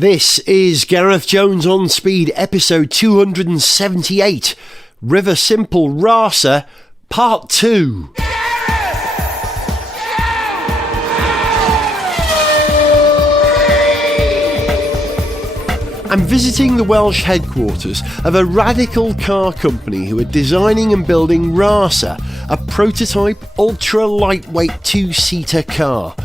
This is Gareth Jones on Speed, episode 278, Riversimple Rasa Pt2. I'm visiting the Welsh headquarters of a radical car company who are designing and building Rasa, a prototype ultra-lightweight two-seater car.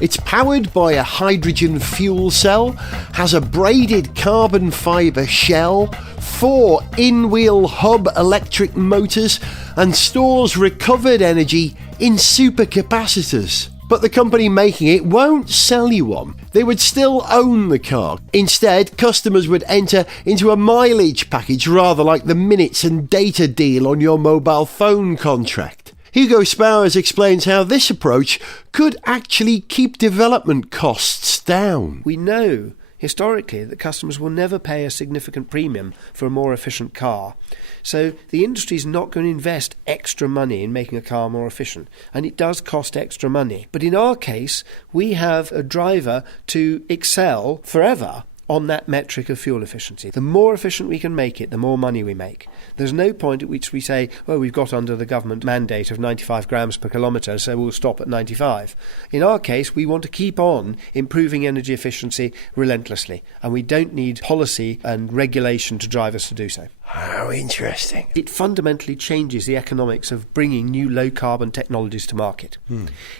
It's powered by a hydrogen fuel cell, has a braided carbon fibre shell, 4 in-wheel hub electric motors, and stores recovered energy in supercapacitors. But the company making it won't sell you one. They would still own the car. Instead, customers would enter into a mileage package, rather like the minutes and data deal on your mobile phone contract. Hugo Spowers explains how this approach could actually keep development costs down. We know historically that customers will never pay a significant premium for a more efficient car. So the industry is not going to invest extra money in making a car more efficient. And it does cost extra money. But in our case, we have a driver to excel forever on that metric of fuel efficiency. The more efficient we can make it, the more money we make. There's no point at which we say, well, we've got under the government mandate of 95 grams per kilometre, so we'll stop at 95. In our case, we want to keep on improving energy efficiency relentlessly, and we don't need policy and regulation to drive us to do so. How interesting. It fundamentally changes the economics of bringing new low-carbon technologies to market.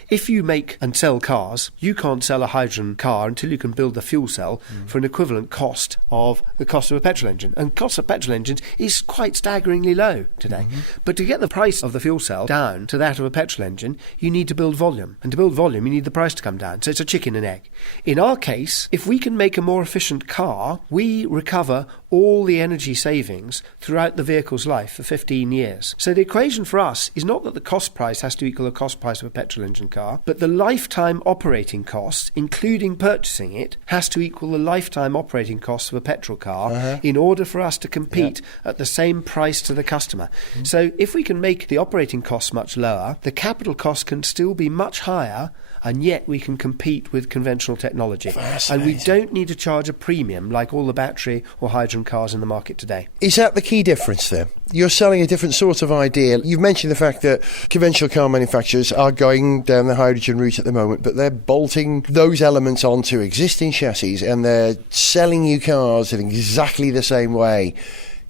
If you make and sell cars, you can't sell a hydrogen car until you can build the fuel cell for an equivalent cost of the cost of a petrol engine. And cost of petrol engines is quite staggeringly low today. But to get the price of the fuel cell down to that of a petrol engine, you need to build volume. And to build volume, you need the price to come down. So it's a chicken and egg. In our case, if we can make a more efficient car, we recover all the energy savings throughout the vehicle's life for 15 years. So the equation for us is not that the cost price has to equal the cost price of a petrol engine car, but the lifetime operating cost, including purchasing it, has to equal the lifetime operating cost of a petrol car in order for us to compete at the same price to the customer. So if we can make the operating costs much lower, the capital cost can still be much higher, and yet we can compete with conventional technology. And we don't need to charge a premium like all the battery or hydrogen cars in the market today. Is that the key difference there? You're selling a different sort of idea. You've mentioned the fact that conventional car manufacturers are going down the hydrogen route at the moment, but they're bolting those elements onto existing chassis and they're selling you cars in exactly the same way.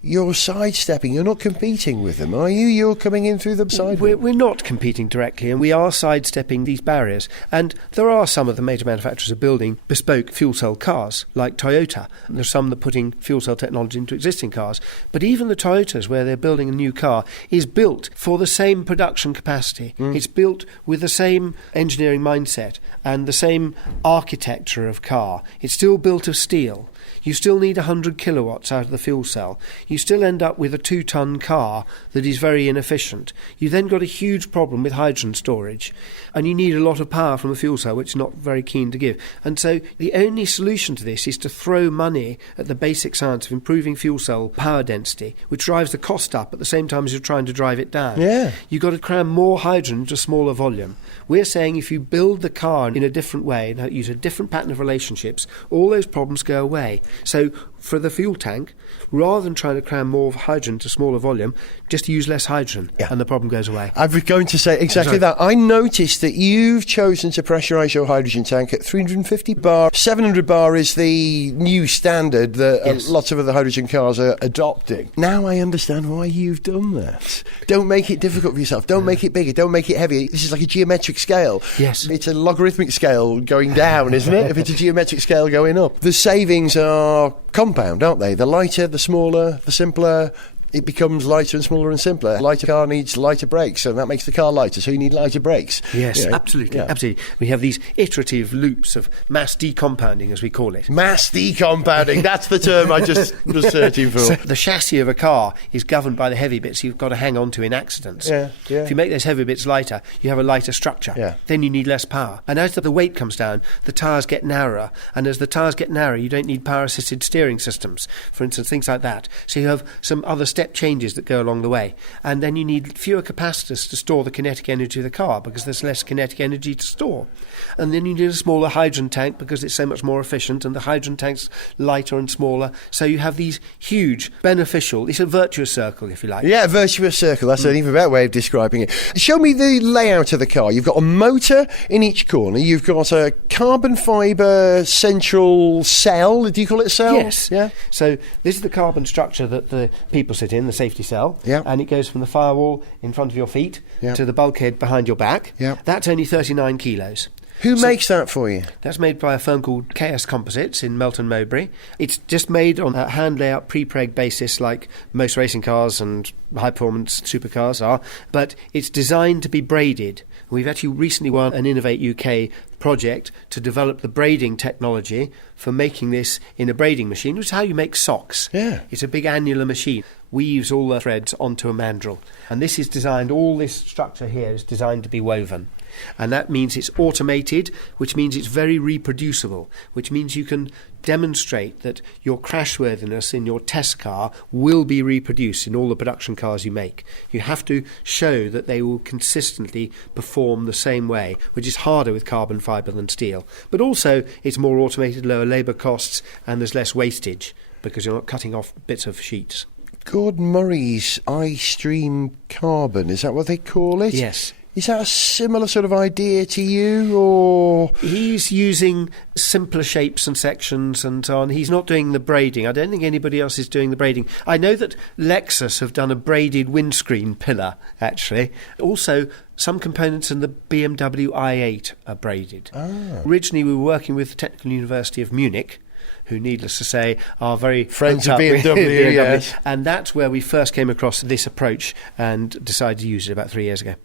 You're sidestepping, you're not competing with them, are you? You're coming in through the side. We're not competing directly, and we are sidestepping these barriers. And there are some of the major manufacturers are building bespoke fuel cell cars, like Toyota. And there's some that are putting fuel cell technology into existing cars. But even the Toyotas, where they're building a new car, is built for the same production capacity. It's built with the same engineering mindset and the same architecture of car. It's still built of steel. You still need 100 kilowatts out of the fuel cell. You still end up with a 2-ton car that is very inefficient. You then got a huge problem with hydrogen storage, and you need a lot of power from a fuel cell, which is not very keen to give. And so the only solution to this is to throw money at the basic science of improving fuel cell power density, which drives the cost up at the same time as you're trying to drive it down. You've got to cram more hydrogen into smaller volume. We're saying if you build the car in a different way, and use a different pattern of relationships, all those problems go away. So for the fuel tank, rather than trying to cram more hydrogen to smaller volume, just use less hydrogen and the problem goes away. I was going to say exactly that. I noticed that you've chosen to pressurise your hydrogen tank at 350 bar. 700 bar is the new standard that lots of other hydrogen cars are adopting. Now I understand why you've done that. Don't make it difficult for yourself. Don't make it bigger. Don't make it heavier. This is like a geometric scale. Yes. It's a logarithmic scale going down, isn't it? If it's a geometric scale going up. The savings are compound, aren't they? The lighter, the smaller, the simpler, it becomes lighter and smaller and simpler. A lighter car needs lighter brakes, and that makes the car lighter, so you need lighter brakes. Yes, absolutely. We have these iterative loops of mass decompounding, as we call it. Mass decompounding, that's the term I just was searching for. So the chassis of a car is governed by the heavy bits you've got to hang on to in accidents. If you make those heavy bits lighter, you have a lighter structure. Then you need less power. And as the weight comes down, the tyres get narrower. And as the tyres get narrower, you don't need power-assisted steering systems, for instance, things like that. So you have some other steps step changes that go along the way. And then you need fewer capacitors to store the kinetic energy of the car because there's less kinetic energy to store. And then you need a smaller hydrogen tank because it's so much more efficient, and the hydrogen tank's lighter and smaller. So you have these huge beneficial, it's a virtuous circle, if you like. Yeah, a virtuous circle. That's an even better way of describing it. Show me the layout of the car. You've got a motor in each corner. You've got a carbon fibre central cell. Do you call it a cell? Yes. Yeah. So this is the carbon structure that the people sit in, the safety cell. Yeah. And it goes from the firewall in front of your feet to the bulkhead behind your back. Yeah. That's only 39 kilos. Who makes that for you? That's made by a firm called KS Composites in Melton Mowbray. It's just made on a hand layout pre-preg basis like most racing cars and high-performance supercars are, but it's designed to be braided. We've actually recently won an Innovate UK project to develop the braiding technology for making this in a braiding machine, which is how you make socks. Yeah. It's a big annular machine. Weaves all the threads onto a mandrel. And this is designed, all this structure here is designed to be woven. And that means it's automated, which means it's very reproducible, which means you can demonstrate that your crashworthiness in your test car will be reproduced in all the production cars you make. You have to show that they will consistently perform the same way, which is harder with carbon fibre than steel. But also it's more automated, lower labour costs, and there's less wastage because you're not cutting off bits of sheets. Gordon Murray's iStream Carbon, is that what they call it? Yes. Is that a similar sort of idea to you, or...? He's using simpler shapes and sections and so on. He's not doing the braiding. I don't think anybody else is doing the braiding. I know that Lexus have done a braided windscreen pillar, actually. Also, some components in the BMW i8 are braided. Originally, we were working with the Technical University of Munich, who, needless to say, are very friends of hooked up with BMW, yes. And that's where we first came across this approach and decided to use it about 3 years ago.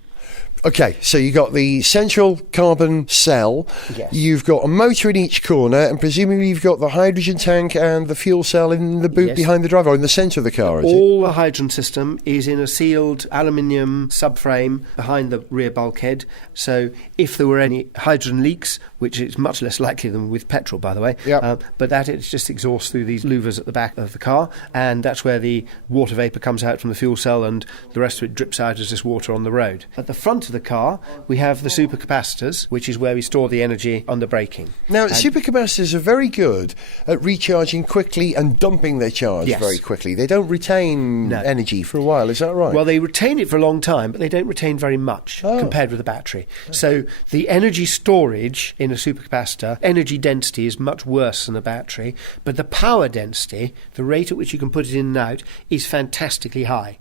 Okay, so you got the central carbon cell, Yes. You've got a motor in each corner, and presumably you've got the hydrogen tank and the fuel cell in the boot Yes. behind the driver, or in the centre of the car, is it? All the hydrogen system is in a sealed aluminium subframe behind the rear bulkhead. So if there were any hydrogen leaks, which is much less likely than with petrol, by the way, Yep. but that it just exhausts through these louvers at the back of the car, and that's where the water vapour comes out from the fuel cell, and the rest of it drips out as this water on the road. At the front of the car, we have the supercapacitors, which is where we store the energy under braking. Now, supercapacitors are very good at recharging quickly and dumping their charge Yes. very quickly. They don't retain energy for a while, is that right? Well, they retain it for a long time, but they don't retain very much compared with a battery. So the energy storage in a supercapacitor, energy density is much worse than a battery, but the power density, the rate at which you can put it in and out, is fantastically high.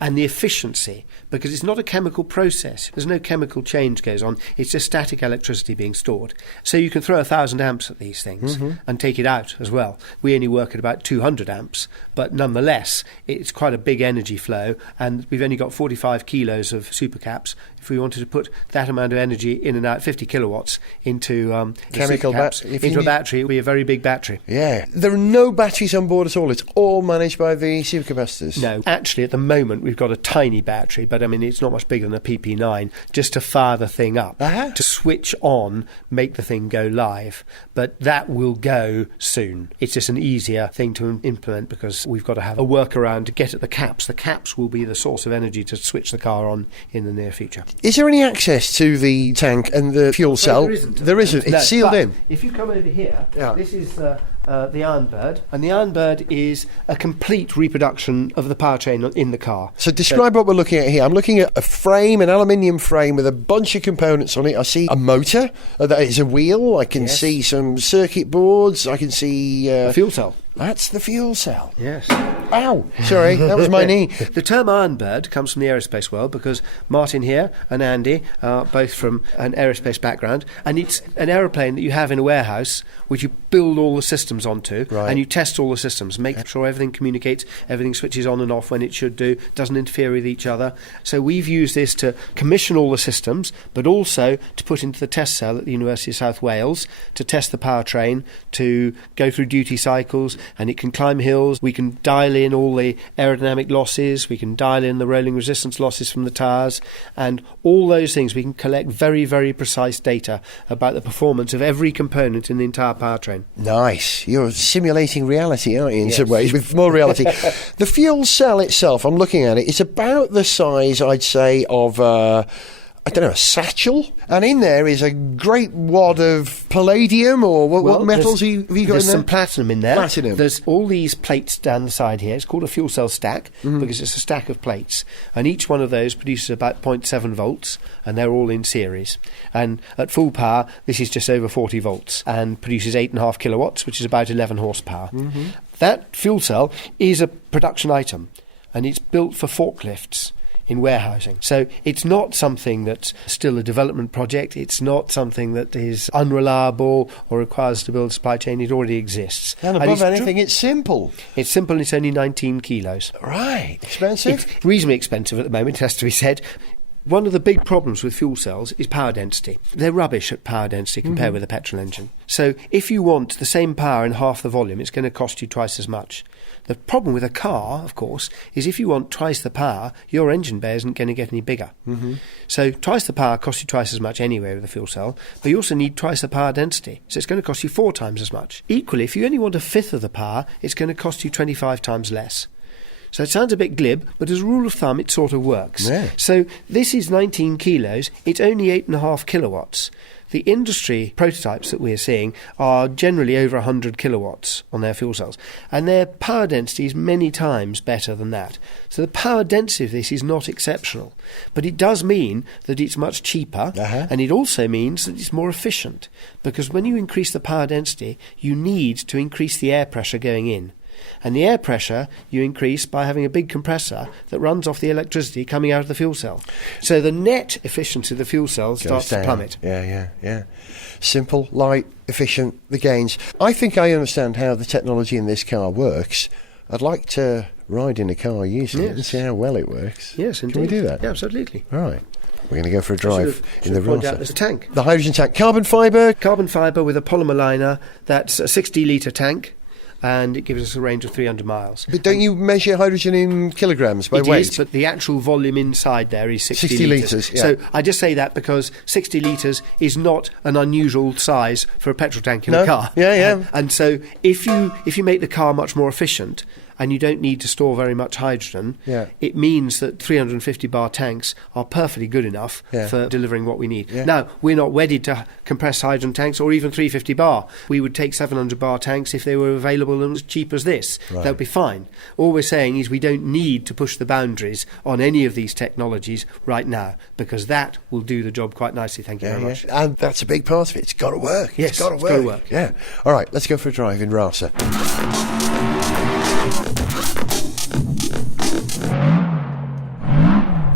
And the efficiency, because it's not a chemical process. There's no chemical change goes on. It's just static electricity being stored. So you can throw 1,000 amps at these things and take it out as well. We only work at about 200 amps, but nonetheless, it's quite a big energy flow, and we've only got 45 kilos of supercaps. If we wanted to put that amount of energy in and out, 50 kilowatts, into a battery, it would be a very big battery. Yeah. There are no batteries on board at all. It's all managed by the supercapacitors. No. Actually, at the moment, we've got a tiny battery, but I mean, it's not much bigger than a PP9, just to fire the thing up, to switch on, make the thing go live. But that will go soon. It's just an easier thing to implement because we've got to have a workaround to get at the caps. The caps will be the source of energy to switch the car on in the near future. Is there any access to the tank and the fuel cell? There isn't. There isn't. It's sealed in. If you come over here, this is the Ironbird, and the Ironbird is a complete reproduction of the powertrain in the car. So describe what we're looking at here. I'm looking at a frame, an aluminium frame with a bunch of components on it. I see a motor, that is a wheel. I can see some circuit boards. I can see... a fuel cell. That's the fuel cell. Yes. Ow! Sorry, that was my knee. The term Ironbird comes from the aerospace world because Martin here and Andy are both from an aerospace background, and it's an aeroplane that you have in a warehouse which you build all the systems onto, and you test all the systems, make sure everything communicates, everything switches on and off when it should do, doesn't interfere with each other. So we've used this to commission all the systems, but also to put into the test cell at the University of South Wales to test the powertrain, to go through duty cycles, and it can climb hills. We can dial in all the aerodynamic losses, we can dial in the rolling resistance losses from the tyres, and all those things. We can collect very, very precise data about the performance of every component in the entire powertrain. Nice. You're simulating reality, aren't you, in Yes. some ways, with more reality. The fuel cell itself, I'm looking at it, it's about the size, I'd say, of I don't know, a satchel, and in there is a great wad of palladium, or what metals have you got in there? There's some platinum in there. Platinum. There's all these plates down the side here. It's called a fuel cell stack because it's a stack of plates, and each one of those produces about 0.7 volts, and they're all in series. And at full power, this is just over 40 volts, and produces 8.5 kilowatts, which is about 11 horsepower. That fuel cell is a production item, and it's built for forklifts in warehousing. So it's not something that's still a development project. It's not something that is unreliable or requires to build a supply chain. It already exists. And above anything, it's simple. It's simple, and it's only 19 kilos. Right. Expensive? It's reasonably expensive at the moment, it has to be said. One of the big problems with fuel cells is power density. They're rubbish at power density compared with a petrol engine. So if you want the same power in half the volume, it's going to cost you twice as much. The problem with a car, of course, is if you want twice the power, your engine bay isn't going to get any bigger. So twice the power costs you twice as much anyway with a fuel cell, but you also need twice the power density. So it's going to cost you 4 times as much. Equally, if you only want a fifth of the power, it's going to cost you 25 times less. So it sounds a bit glib, but as a rule of thumb, it sort of works. Yeah. So this is 19 kilos. It's only 8.5 kilowatts. The industry prototypes that we're seeing are generally over 100 kilowatts on their fuel cells, and their power density is many times better than that. So the power density of this is not exceptional, but it does mean that it's much cheaper, and it also means that it's more efficient, because when you increase the power density, you need to increase the air pressure going in. And the air pressure you increase by having a big compressor that runs off the electricity coming out of the fuel cell. So the net efficiency of the fuel cell starts to plummet. Yeah. Simple, light, efficient, the gains. I think I understand how the technology in this car works. I'd like to ride in a car using it and see how well it works. Yes, indeed. Can we do that? Yeah, absolutely. All right. We're going to go for a drive in the Rasa. There's a tank. The hydrogen tank. Carbon fibre. Carbon fibre with a polymer liner. That's a 60-litre tank, and it gives us a range of 300 miles. But don't you measure hydrogen in kilograms by weight? It is, but the actual volume inside there is 60 litres. Yeah. So I just say that because 60 litres is not an unusual size for a petrol tank in a car. Yeah. And so if you make the car much more efficient, and you don't need to store very much hydrogen, it means that 350 bar tanks are perfectly good enough for delivering what we need. Yeah. Now, we're not wedded to compressed hydrogen tanks or even 350 bar. We would take 700 bar tanks if they were available and as cheap as this. Right. That would be fine. All we're saying is we don't need to push the boundaries on any of these technologies right now, because that will do the job quite nicely. Thank you very much. And that's a big part of it. It's got to work. Yes, it's got to work. Yeah. All right, let's go for a drive in Rasa.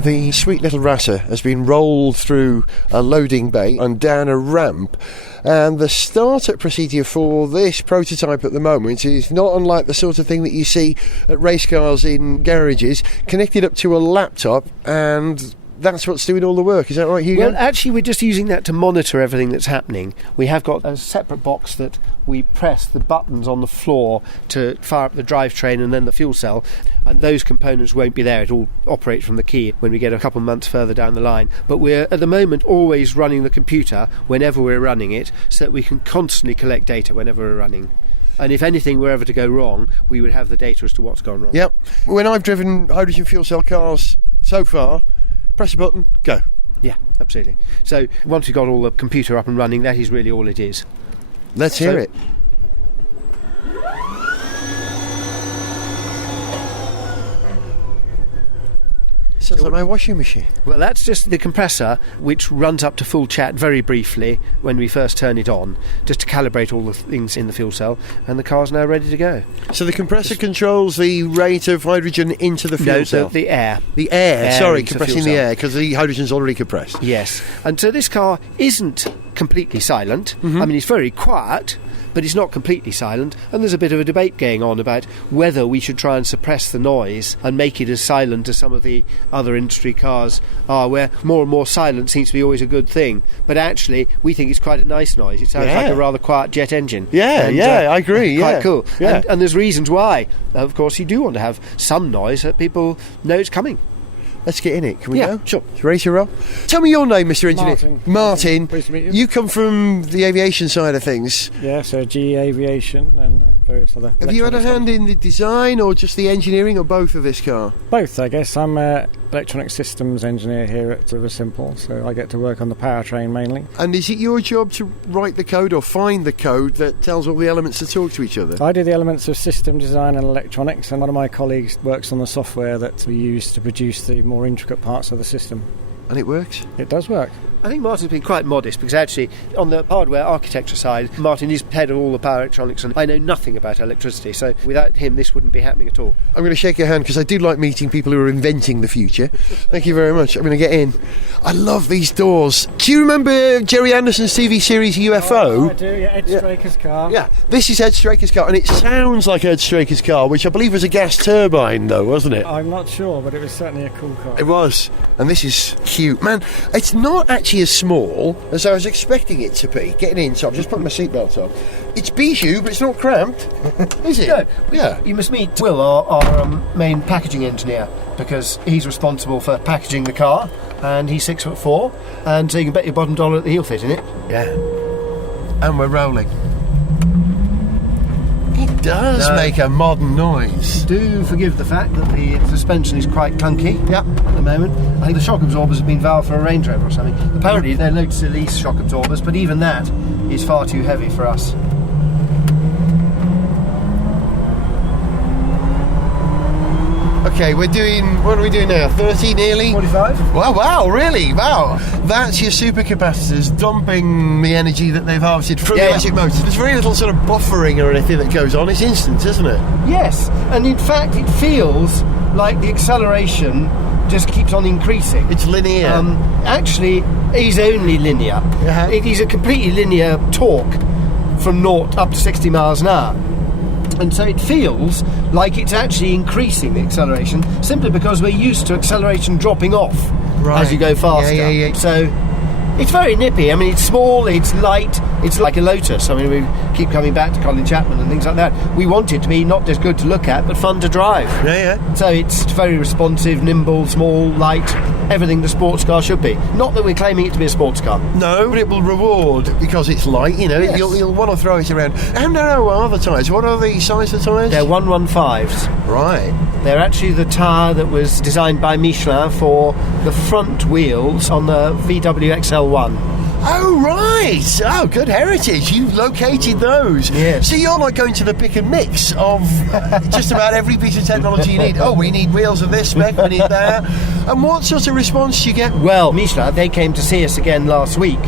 The sweet little Rasa has been rolled through a loading bay and down a ramp, and the startup procedure for this prototype at the moment is not unlike the sort of thing that you see at race cars in garages, connected up to a laptop, and that's what's doing all the work. Is that right, Hugo? Well, actually, we're just using that to monitor everything that's happening. We have got a separate box that we press the buttons on the floor to fire up the drivetrain and then the fuel cell, and those components won't be there. It all operates from the key when we get a couple of months further down the line. But we're, at the moment, always running the computer whenever we're running it, so that we can constantly collect data whenever we're running. And if anything were ever to go wrong, we would have the data as to what's gone wrong. Yep. When I've driven hydrogen fuel cell cars so far, press a button, go. Yeah, absolutely. So once we've got all the computer up and running, that is really all it is. Let's hear it. Sounds like my washing machine. Well, that's just the compressor, which runs up to full chat very briefly when we first turn it on, just to calibrate all the things in the fuel cell, and the car's now ready to go. So the compressor controls the rate of hydrogen into the fuel cell? No, the air. The air, sorry, compressing the air, because the hydrogen's already compressed. Yes. And so this car isn't completely silent. I mean, it's very quiet, but it's not completely silent, and there's a bit of a debate going on about whether we should try and suppress the noise and make it as silent as some of the other industry cars are, where more and more silence seems to be always a good thing. But actually, we think it's quite a nice noise. It sounds like a rather quiet jet engine. I agree. Quite cool. Yeah. And there's reasons why. Of course, you do want to have some noise that people know it's coming. Let's get in it. Can we Yeah, go? sure. Ready to roll? Tell me your name, Mr. Engineer. Martin. Pleased to meet you. You come from the aviation side of things. Yeah, so GE Aviation and various other. Have you had a hand in the design or just the engineering or both of this car? Both, I guess. I'm an electronic systems engineer here at Riversimple, so I get to work on the powertrain mainly. And is it your job to write the code or find the code that tells all the elements to talk to each other? I do the elements of system design and electronics, and one of my colleagues works on the software that we use to produce the more intricate parts of the system. And it works? It does work. I think Martin's been quite modest, because actually on the hardware architecture side, Martin is head of all the power electronics, and I know nothing about electricity, so without him this wouldn't be happening at all. I'm going to shake your hand because I do like meeting people who are inventing the future. Thank you very much. I'm going to get in. I love these doors. Do you remember Jerry Anderson's TV series UFO? Oh, I do, yeah, Ed Straker's car. Yeah, this is Ed Straker's car, and it sounds like Ed Straker's car, which I believe was a gas turbine, though, wasn't it? I'm not sure, but it was certainly a cool car. It was. And this is cute. Man, it's not actually as small as I was expecting it to be. Getting in, so I'm just putting my seatbelt on. It's bijou, but it's not cramped, is it? No. Yeah. You must meet Will, our main packaging engineer, because he's responsible for packaging the car, and he's 6'4", and so you can bet your bottom dollar that he'll fit in it. Yeah. And we're rolling. It does make a modern noise. Do forgive the fact that the suspension is quite clunky at the moment. I think the shock absorbers have been valved for a Range Rover or something. Apparently they're Lotus Elise shock absorbers, but even that is far too heavy for us. Okay, we're doing, what are we doing now? 30 nearly? 45? Wow, really? Wow. That's your supercapacitors dumping the energy that they've harvested from the electric motors. There's very little sort of buffering or anything that goes on. It's instant, isn't it? Yes, and in fact it feels like the acceleration just keeps on increasing. It's linear. Actually, it is only linear. Uh-huh. It is a completely linear torque from 0 up to 60 miles an hour. And so it feels like it's actually increasing the acceleration simply because we're used to acceleration dropping off as you go faster. Yeah. So it's very nippy. I mean, it's small, it's light, it's like a Lotus. I mean, we keep coming back to Colin Chapman and things like that. We want it to be not just good to look at, but fun to drive. Yeah. So it's very responsive, nimble, small, light, everything the sports car should be. Not that we're claiming it to be a sports car. No, but it will reward because it's light, you know. Yes. You'll want to throw it around. How narrow are the tyres? What are the size of the tyres? They're 115s. Right. They're actually the tyre that was designed by Michelin for the front wheels on the VW XL1. Oh, right. Oh, good heritage. You've located those. Yes. So you're like going to the pick and mix of just about every piece of technology you need. Oh, we need wheels of this spec, we need that. And what sort of response do you get? Well, Michelin, they came to see us again last week,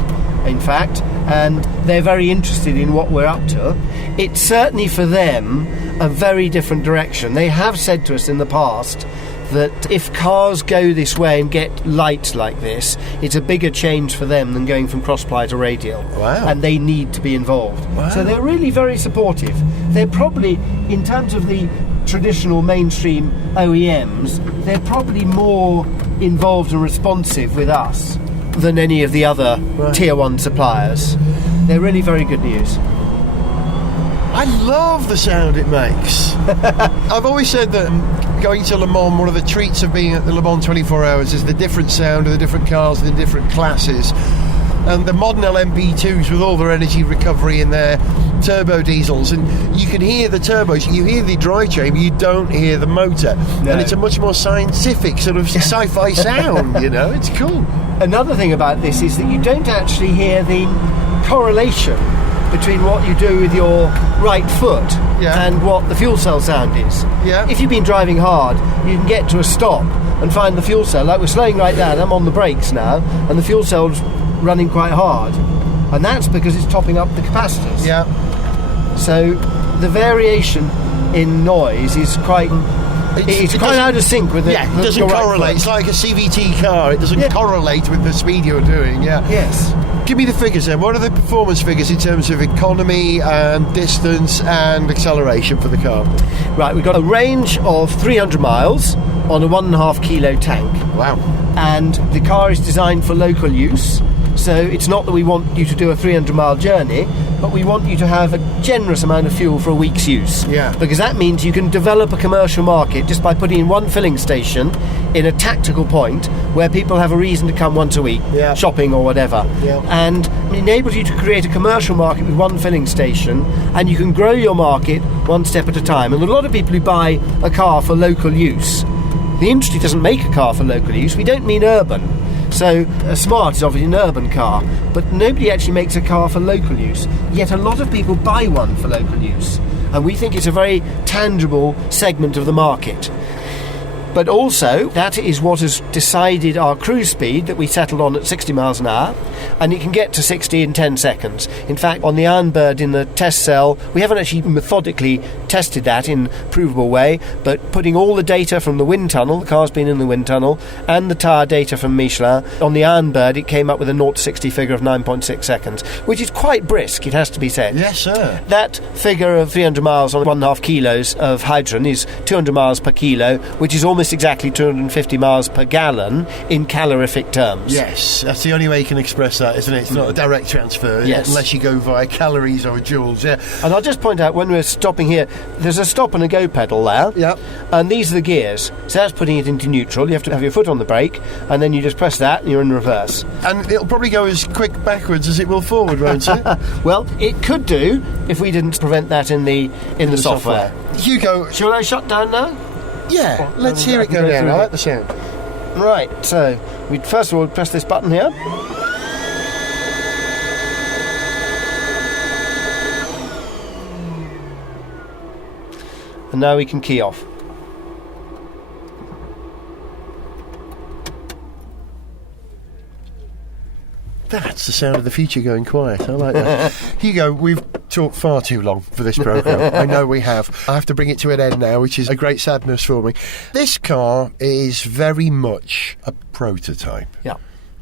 in fact, and they're very interested in what we're up to. It's certainly for them a very different direction. They have said to us in the past that if cars go this way and get lights like this, it's a bigger change for them than going from cross-ply to radial. Wow. And they need to be involved. Wow. So they're really very supportive. They're probably, in terms of the traditional mainstream OEMs, they're probably more involved and responsive with us than any of the other tier 1 suppliers. They're really very good news. I love the sound it makes. I've always said that going to Le Mans, one of the treats of being at the Le Mans 24 hours is the different sound of the different cars and the different classes. And the modern LMP2s with all their energy recovery in their turbo diesels, and you can hear the turbos, you hear the drivetrain, but you don't hear the motor. No. And it's a much more scientific sort of sci-fi sound, you know, it's cool. Another thing about this is that you don't actually hear the correlation between what you do with your right foot and what the fuel cell sound is. Yeah. If you've been driving hard, you can get to a stop and find the fuel cell, like we're slowing right down, I'm on the brakes now, and the fuel cell's running quite hard. And that's because it's topping up the capacitors. Yeah. So the variation in noise is quite... It's quite out of sync with it. Yeah, it doesn't correlate. It's like a CVT car. It doesn't correlate with the speed you're doing. Yeah. Yes. Give me the figures then. What are the performance figures in terms of economy and distance and acceleration for the car? Right, we've got a range of 300 miles on a 1.5 kilo tank. Wow. And the car is designed for local use. So it's not that we want you to do a 300-mile journey, but we want you to have a generous amount of fuel for a week's use. Yeah. Because that means you can develop a commercial market just by putting in one filling station in a tactical point where people have a reason to come once a week, shopping or whatever. Yeah. And it enables you to create a commercial market with one filling station, and you can grow your market one step at a time. And a lot of people who buy a car for local use, the industry doesn't make a car for local use. We don't mean urban. So a Smart is obviously an urban car, but nobody actually makes a car for local use. Yet a lot of people buy one for local use, and we think it's a very tangible segment of the market. But also, that is what has decided our cruise speed that we settled on at 60 miles an hour, and it can get to 60 in 10 seconds. In fact, on the Ironbird in the test cell, we haven't actually methodically tested that in a provable way, but putting all the data from the wind tunnel, the car's been in the wind tunnel, and the tyre data from Michelin, on the Ironbird it came up with a 0 to 60 figure of 9.6 seconds, which is quite brisk, it has to be said. Yes, sir. That figure of 300 miles on 1.5 kilos of hydrogen is 200 miles per kilo, which is almost exactly 250 miles per gallon in calorific terms. Yes, that's the only way you can express that, isn't it? It's not a direct transfer, unless you go via calories or joules, And I'll just point out, when we're stopping here, there's a stop and a go pedal there. Yep. And these are the gears. So that's putting it into neutral. You have to have your foot on the brake, and then you just press that and you're in reverse. And it'll probably go as quick backwards as it will forward, won't it? Well, it could do if we didn't prevent that in the software. Hugo, Shall I shut down now? yeah, let's hear it go down. I like the sound. Right, so we first of all press this button here. And now we can key off. That's the sound of the future going quiet. I like that. Hugo, we've talked far too long for this programme. I know we have. I have to bring it to an end now, which is a great sadness for me. This car is very much a prototype. Yeah.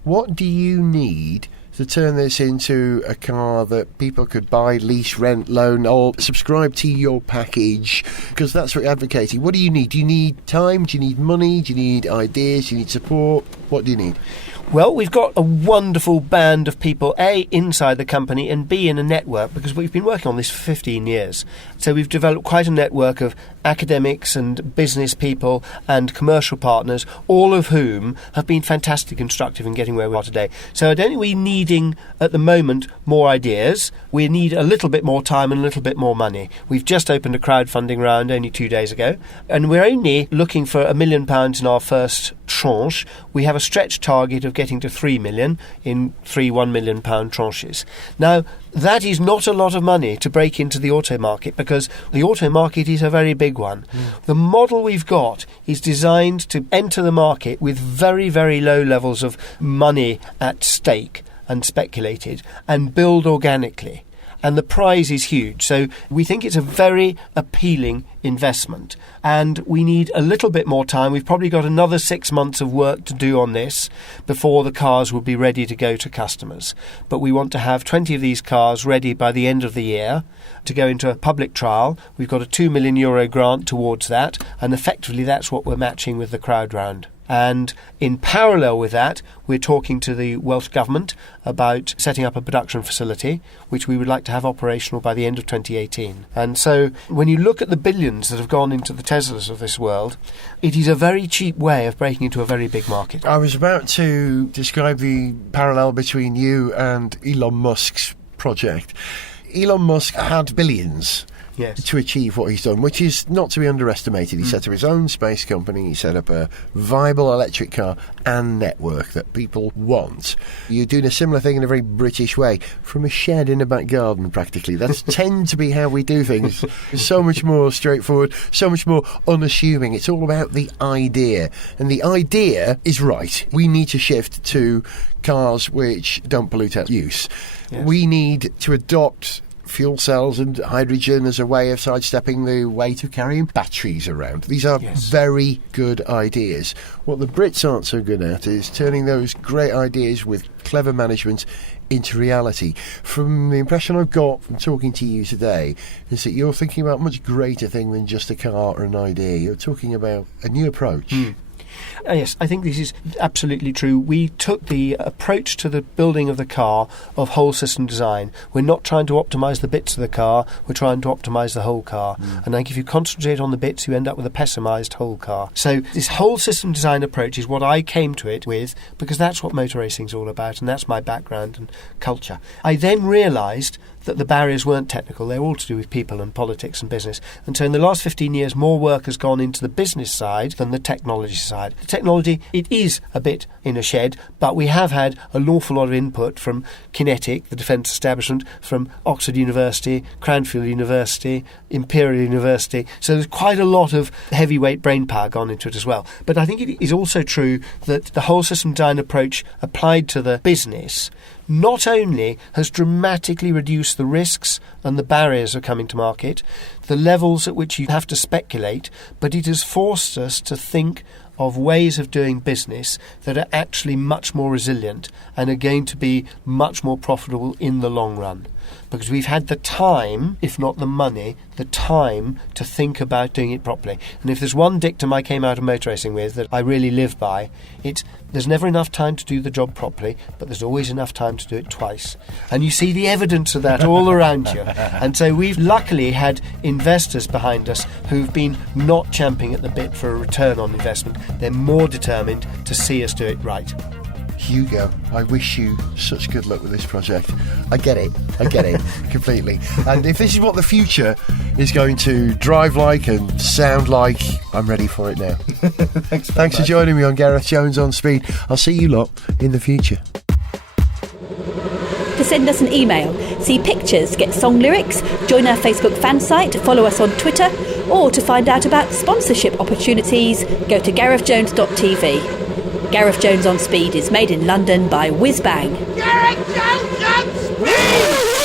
What do you need to turn this into a car that people could buy, lease, rent, loan, or subscribe to your package? Because that's what you're advocating. What do you need? Do you need time? Do you need money? Do you need ideas? Do you need support? What do you need? Well, we've got a wonderful band of people, A, inside the company, and B, in a network, because we've been working on this for 15 years. So we've developed quite a network of academics and business people and commercial partners, all of whom have been fantastic and constructive in getting where we are today. So I don't think we're needing, at the moment, more ideas. We need a little bit more time and a little bit more money. We've just opened a crowdfunding round only 2 days ago, and we're only looking for £1 million in our first tranche. We have a stretch target of getting to 3 million in 3 £1 million tranches. Now, that is not a lot of money to break into the auto market, because the auto market is a very big one. The model we've got is designed to enter the market with very, very low levels of money at stake and speculated, and build organically. And the prize is huge. So we think it's a very appealing investment. And we need a little bit more time. We've probably got another 6 months of work to do on this before the cars will be ready to go to customers. But we want to have 20 of these cars ready by the end of the year to go into a public trial. We've got a €2 million grant towards that. And effectively that's what we're matching with the crowd round. And in parallel with that, we're talking to the Welsh Government about setting up a production facility, which we would like to have operational by the end of 2018. And so when you look at the billions that have gone into the Teslas of this world, it is a very cheap way of breaking into a very big market. I was about to describe the parallel between you and Elon Musk's project. Elon Musk had billions. Yes. To achieve what he's done, which is not to be underestimated. He set up his own space company, he set up a viable electric car and network that people want. You're doing a similar thing in a very British way, from a shed in a back garden practically. That tends to be how we do things. So much more straightforward, so much more unassuming. It's all about the idea, and the idea is right. We need to shift to cars which don't pollute our use. Yes. We need to adopt fuel cells and hydrogen as a way of sidestepping the weight of carrying batteries around. These are very good ideas. What the Brits aren't so good at is turning those great ideas with clever management into reality. From the impression I've got from talking to you today is that you're thinking about a much greater thing than just a car or an idea. You're talking about a new approach. Yes, I think this is absolutely true. We took the approach to the building of the car of whole system design. We're not trying to optimise the bits of the car, we're trying to optimise the whole car. And I think if you concentrate on the bits, you end up with a pessimised whole car. So this whole system design approach is what I came to it with, because that's what motor racing is all about, and that's my background and culture. I then realised that the barriers weren't technical, they were all to do with people and politics and business. And so in the last 15 years, more work has gone into the business side than the technology side. The technology, it is a bit in a shed, but we have had an awful lot of input from Kinetic, the defence establishment, from Oxford University, Cranfield University, Imperial University. So there's quite a lot of heavyweight brain power gone into it as well. But I think it is also true that the whole system design approach applied to the business not only has dramatically reduced the risks and the barriers of coming to market, the levels at which you have to speculate, but it has forced us to think of ways of doing business that are actually much more resilient and are going to be much more profitable in the long run. Because we've had the time, if not the money, the time to think about doing it properly. And if there's one dictum I came out of motor racing with that I really live by, it's there's never enough time to do the job properly, but there's always enough time to do it twice. And you see the evidence of that all around you. And so we've luckily had investors behind us who've been not champing at the bit for a return on investment. They're more determined to see us do it right. Hugo, I wish you such good luck with this project. I get it completely. And if this is what the future is going to drive like and sound like, I'm ready for it now. Thanks for joining me on Gareth Jones on Speed. I'll see you lot in the future. To send us an email, see pictures, get song lyrics, join our Facebook fan site, follow us on Twitter, or to find out about sponsorship opportunities, go to garethjones.tv. Gareth Jones on Speed is made in London by Whiz Bang. Gareth Jones on Speed!